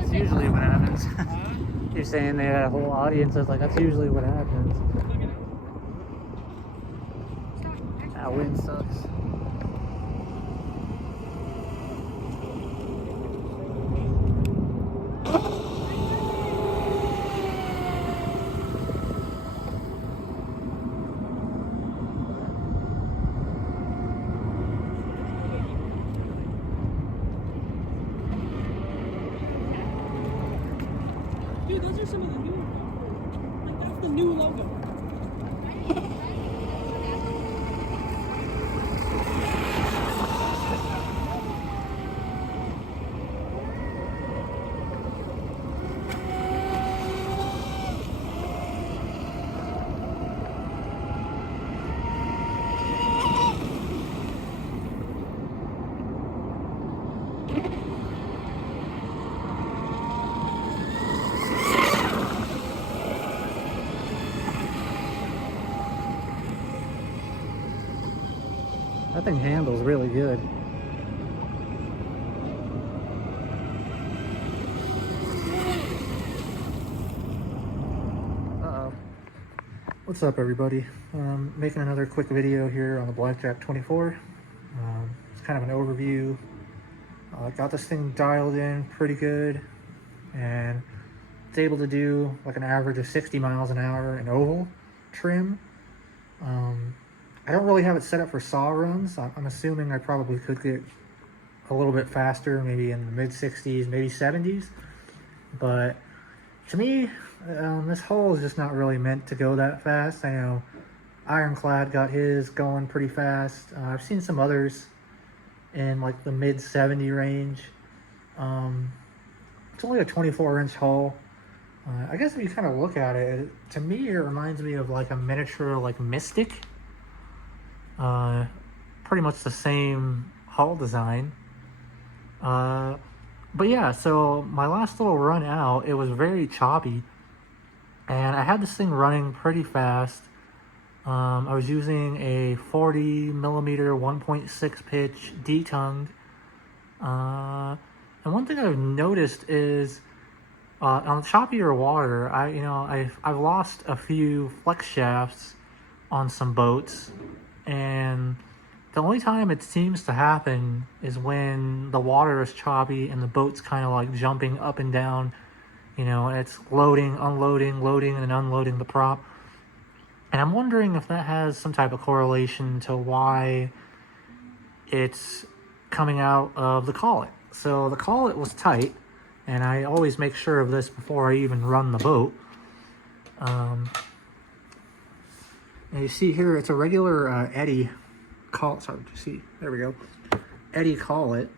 that's usually what happens. You're saying they had a whole audience. It's like, that's usually what happens. That wind sucks. Dude, those are some of the new ones. Like, that's the new logo. That thing handles really good. Uh-oh. What's up, everybody? Making another quick video here on the Blackjack 24. It's kind of an overview. Got this thing dialed in pretty good, and it's able to do like an average of 60 miles an hour in oval trim. I don't really have it set up for saw runs. I'm assuming I probably could get a little bit faster, maybe in the mid 60s, maybe 70s. But to me, this hole is just not really meant to go that fast. I know Ironclad got his going pretty fast. I've seen some others in like the mid 70 range. It's only a 24-inch hole. I guess if you kind of look at it, to me it reminds me of like a miniature like Mystic. Pretty much the same hull design. But yeah, so my last little run out, it was very choppy, and I had this thing running pretty fast. I was using a 40 millimeter 1.6 pitch detounged. And one thing I've noticed is on choppier water, I've lost a few flex shafts on some boats, and the only time it seems to happen is when the water is choppy and the boat's kind of like jumping up and down. You know, it's loading, unloading, loading, and unloading the prop. And I'm wondering if that has some type of correlation to why it's coming out of the collet. So the collet was tight, and I always make sure of this before I even run the boat. And you see here, it's a regular eddy collet. Sorry, see, there we go. Eddy collet.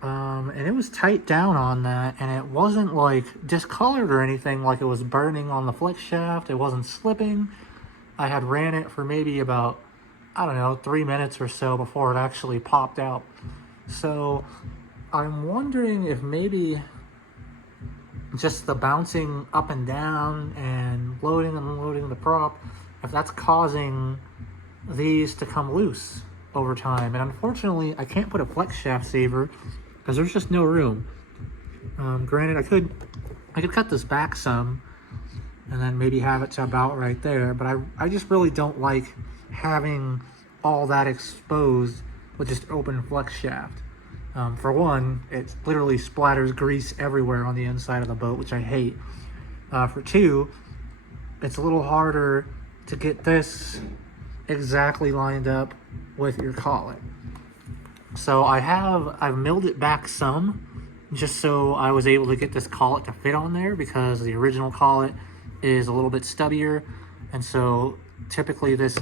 And it was tight down on that, and it wasn't like discolored or anything, like it was burning on the flex shaft. It wasn't slipping. I had ran it for maybe about, I don't know, 3 minutes or so before it actually popped out. So I'm wondering if maybe just the bouncing up and down and loading and unloading the prop, if that's causing these to come loose over time. And unfortunately, I can't put a flex shaft saver because there's just no room. Granted, I could cut this back some and then maybe have it to about right there, but I just really don't like having all that exposed with just open flex shaft. For one, it literally splatters grease everywhere on the inside of the boat, which I hate. For two, it's a little harder to get this exactly lined up with your collet. So I've milled it back some, just so I was able to get this collet to fit on there, because the original collet is a little bit stubbier, and so typically this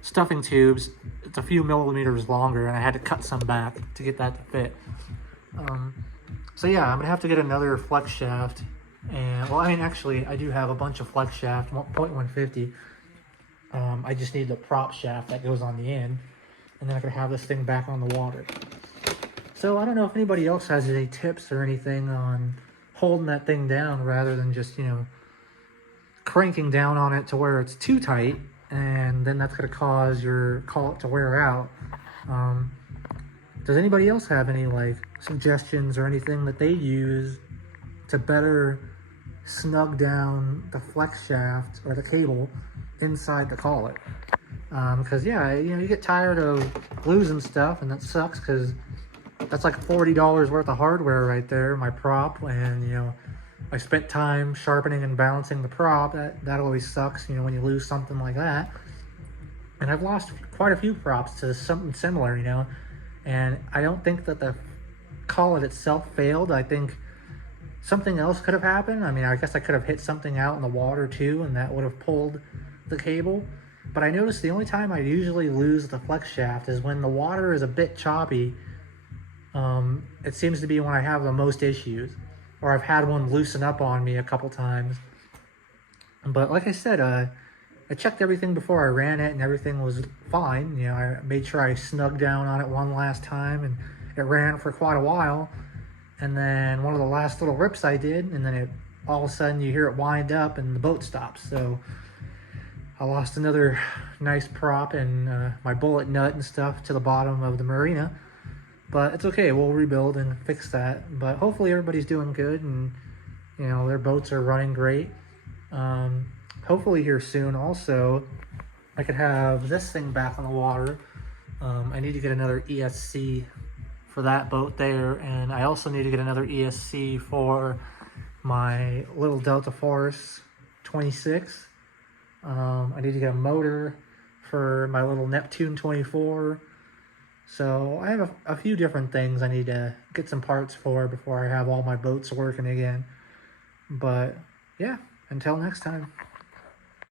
stuffing tubes, it's a few millimeters longer, and I had to cut some back to get that to fit. So yeah, I'm gonna have to get another flex shaft, and well, I mean, actually I do have a bunch of flex shaft, 0.150. I just need the prop shaft that goes on the end, and then I can have this thing back on the water. So I don't know if anybody else has any tips or anything on holding that thing down rather than just, you know, cranking down on it to where it's too tight, and then that's going to cause your collet to wear out. Does anybody else have any like suggestions or anything that they use to better snug down the flex shaft or the cable inside the collet. Because yeah, you know, you get tired of losing stuff, and that sucks because that's like $40 worth of hardware right there, my prop, and you know, I spent time sharpening and balancing the prop. That always sucks, you know, when you lose something like that. And I've lost quite a few props to something similar, you know, and I don't think that the collet itself failed. I think something else could have happened. I mean, I guess I could have hit something out in the water too, and that would have pulled the cable. But I noticed the only time I usually lose the flex shaft is when the water is a bit choppy. It seems to be when I have the most issues, or I've had one loosen up on me a couple times. But like I said, I checked everything before I ran it, and everything was fine. You know, I made sure I snugged down on it one last time, and it ran for quite a while. And then one of the last little rips I did, and then all of a sudden you hear it wind up and the boat stops. So I lost another nice prop and my bullet nut and stuff to the bottom of the marina. But it's okay, we'll rebuild and fix that. But hopefully everybody's doing good, and you know, their boats are running great. Hopefully here soon also I could have this thing back on the water. I need to get another ESC for that boat there, and I also need to get another ESC for my little Delta Force 26. I need to get a motor for my little Neptune 24. So I have a few different things I need to get some parts for before I have all my boats working again. But yeah, until next time.